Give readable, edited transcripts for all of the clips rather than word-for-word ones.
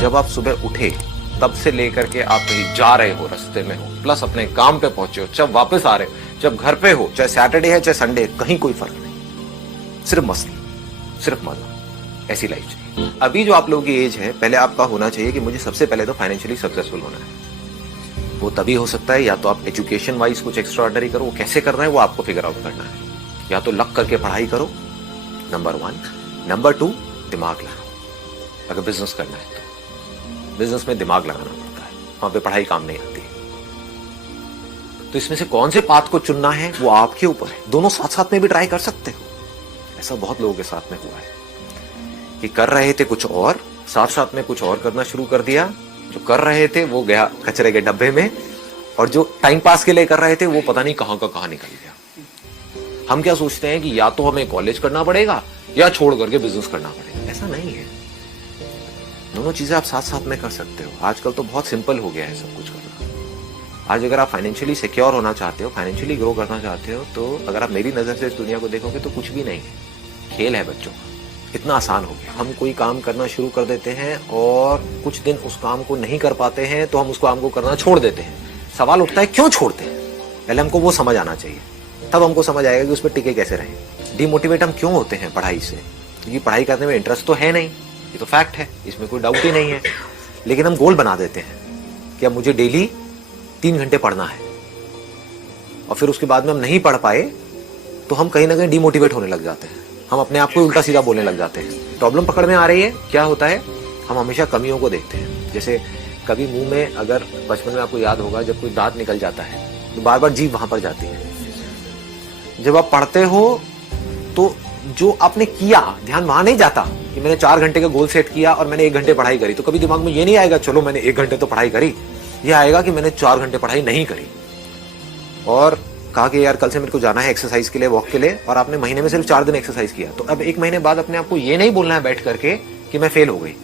जब आप सुबह उठे तब से लेकर के आप कहीं जा रहे हो, रास्ते में हो, प्लस अपने काम पे पहुंचे हो, जब वापस आ रहे हो, जब घर पे हो, चाहे सैटरडे है चाहे संडे है, कहीं कोई फर्क नहीं, सिर्फ मस्ती, सिर्फ मजा, ऐसी लाइफ चाहिए। अभी जो आप लोगों की एज है, पहले आपका होना चाहिए कि मुझे सबसे पहले तो फाइनेंशियली सक्सेसफुल होना है। वो तभी हो सकता है या तो आप एजुकेशन वाइज कुछ एक्स्ट्राऑर्डिनरी करो, वो कैसे करना है वो आपको फिगर आउट करना है, या तो लक करके पढ़ाई करो, नंबर 1। नंबर 2, दिमाग लगाओ। अगर बिजनेस करना है तो बिजनेस में दिमाग लगाना पड़ता है, वहां पे पढ़ाई काम नहीं आती। तो इसमें से कौन से पाथ को चुनना है वो आपके ऊपर है। दोनों साथ साथ में भी ट्राई कर सकते हो। ऐसा बहुत लोगों के साथ में हुआ है कि कर रहे थे कुछ और, साथ साथ में कुछ और करना शुरू कर दिया। जो कर रहे थे वो गया कचरे के डब्बे में, और जो टाइम पास के लिए कर रहे थे वो पता नहीं कहां का कहां निकल गया। हम क्या सोचते हैं कि या तो हमें कॉलेज करना पड़ेगा या छोड़ करके बिजनेस करना पड़ेगा। ऐसा नहीं है, दोनों चीजें आप साथ साथ में कर सकते हो। आजकल तो बहुत सिंपल हो गया है सब कुछ करना। आज अगर आप फाइनेंशियली सिक्योर होना चाहते हो, फाइनेंशियली ग्रो करना चाहते हो, तो अगर आप मेरी नजर से इस दुनिया को देखोगे तो कुछ भी नहीं है, खेल है बच्चों का। इतना आसान हो गया। हम कोई काम करना शुरू कर देते हैं और कुछ दिन उस काम को नहीं कर पाते हैं तो हम उस काम को करना छोड़ देते हैं। सवाल उठता है क्यों छोड़ते हैं, पहले हमको वो समझ आना चाहिए, तब हमको समझ आएगा कि उस पर टिके कैसे रहें। डिमोटिवेट हम क्यों होते हैं पढ़ाई से, क्योंकि पढ़ाई करने में इंटरेस्ट तो है नहीं, ये तो फैक्ट है, इसमें कोई डाउट ही नहीं है। लेकिन हम गोल बना देते हैं कि अब मुझे डेली 3 घंटे पढ़ना है, और फिर उसके बाद में हम नहीं पढ़ पाए तो हम कहीं ना कहीं डिमोटिवेट होने लग जाते हैं। हम अपने आप को उल्टा सीधा बोलने लग जाते हैं। प्रॉब्लम पकड़ में आ रही है, क्या होता है, हम हमेशा कमियों को देखते हैं। जैसे कभी मुंह में, अगर बचपन में आपको याद होगा, जब कोई दांत निकल जाता है तो बार बार जीभ वहां पर जाती है। जब आप पढ़ते हो तो जो आपने किया ध्यान वहां नहीं जाता कि मैंने 4 घंटे का गोल सेट किया और मैंने 1 घंटे पढ़ाई करी। तो कभी दिमाग में ये नहीं आएगा चलो मैंने 1 घंटे तो पढ़ाई करी, ये आएगा कि मैंने 4 घंटे पढ़ाई नहीं करी, और कहा कि यार कल से मेरे को जाना है एक्सरसाइज के लिए, वॉक के लिए, और आपने महीने में सिर्फ 4 दिन एक्सरसाइज किया। तो अब 1 महीने बाद अपने आप को ये नहीं बोलना है बैठ करके कि मैं फेल हो गई,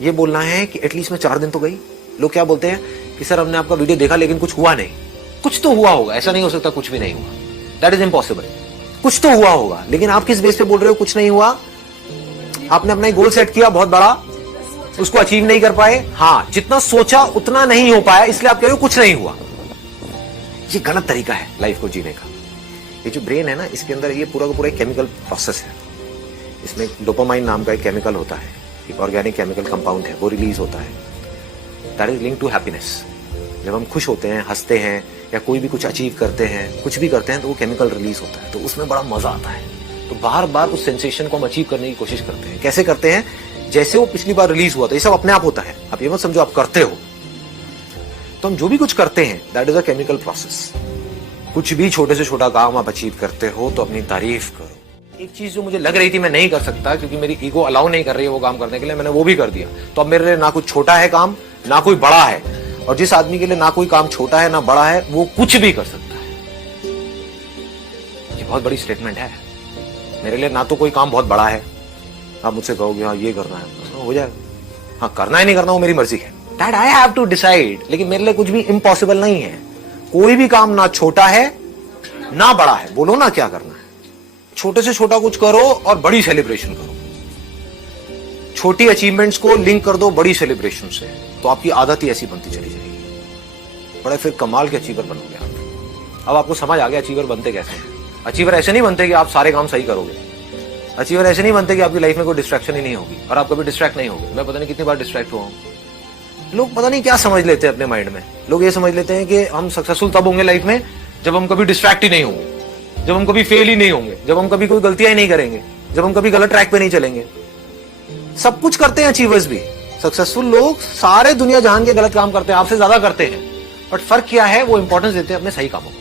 ये बोलना है कि एटलीस्ट मैं 4 दिन तो गई। लोग क्या बोलते हैं कि सर हमने आपका वीडियो देखा लेकिन कुछ हुआ नहीं। कुछ तो हुआ होगा, ऐसा नहीं हो सकता कुछ भी नहीं हुआ, दैट इज इम्पॉसिबल। कुछ तो हुआ होगा, लेकिन आप किस बेस पे बोल रहे हो कुछ नहीं हुआ? आपने अपना गोल सेट किया बहुत बड़ा, उसको अचीव नहीं कर पाए। हाँ, जितना सोचा उतना नहीं हो पाया, इसलिए आप कह रहे हो कुछ नहीं हुआ। ये गलत तरीका है लाइफ को जीने का। ये जो ब्रेन है ना, इसके अंदर ये पूरा का पूरा एक केमिकल प्रोसेस है। इसमें डोपामाइन नाम का एक केमिकल होता है, एक ऑर्गेनिक केमिकल कंपाउंड है, वो रिलीज होता है, that is link to happiness. जब हम खुश होते हैं, हंसते हैं, या कोई भी कुछ अचीव करते हैं, कुछ भी करते हैं, तो वो केमिकल रिलीज होता है, तो उसमें बड़ा मजा आता है। तो बार बार उस सेंसेशन को हम अचीव करने की कोशिश करते हैं। कैसे करते हैं? जैसे वो पिछली बार रिलीज हुआ था, ये सब अपने आप होता है, आप ये मत समझो आप करते हो। तो हम जो भी कुछ करते हैं that is a chemical process. कुछ भी छोटे से छोटा काम आप अचीव करते हो तो अपनी तारीफ करो। एक चीज जो मुझे लग रही थी मैं नहीं कर सकता क्योंकि मेरी ईगो अलाउ नहीं कर रही है वो काम करने के लिए, मैंने वो भी कर दिया। तो अब मेरे लिए ना कुछ छोटा है काम, ना कोई बड़ा है, और जिस आदमी के लिए ना कोई काम छोटा है ना बड़ा है, वो कुछ भी कर सकता है। ये बहुत बड़ी स्टेटमेंट है। मेरे लिए ना तो कोई काम बहुत बड़ा है, आप मुझसे कहोगे हाँ ये करना है, हो जाएगा। हाँ, करना है नहीं करना वो मेरी मर्जी है, that I have to decide. लेकिन मेरे लिए कुछ भी इम्पॉसिबल नहीं है। कोई भी काम ना छोटा है ना बड़ा है, बोलो ना क्या करना है। छोटे से छोटा कुछ करो और बड़ी सेलिब्रेशन करो। छोटी अचीवमेंट्स को लिंक कर दो बड़ी सेलिब्रेशन से, तो आपकी आदत ही ऐसी बनती चली जाएगी। बड़े फिर कमाल के अचीवर बनोगे आप। अब आपको समझ आ गया अचीवर बनते कैसे हैं। अचीवर ऐसे नहीं बनते कि आप सारे काम सही करोगे। अचीवर ऐसे नहीं बनते कि आपकी लाइफ में कोई डिस्ट्रैक्शन ही नहीं होगी और आप कभी डिस्ट्रैक्ट नहीं होगे। मैं पता नहीं कितनी बार डिस्ट्रैक्ट हुआ हूं। लोग पता नहीं क्या समझ लेते हैं अपने माइंड में। लोग ये समझ लेते हैं कि हम सक्सेसफुल तब होंगे लाइफ में जब हम कभी डिस्ट्रैक्ट ही नहीं होंगे, जब हम कभी फेल ही नहीं होंगे, जब हम कभी कोई गलतियां ही नहीं करेंगे, जब हम कभी गलत ट्रैक पे नहीं चलेंगे। सब कुछ करते हैं अचीवर्स भी। सक्सेसफुल लोग सारे दुनिया जहान के गलत काम करते हैं, आपसे ज्यादा करते हैं, बट फर्क क्या है, वो इंपॉर्टेंस देते हैं अपने सही कामों को।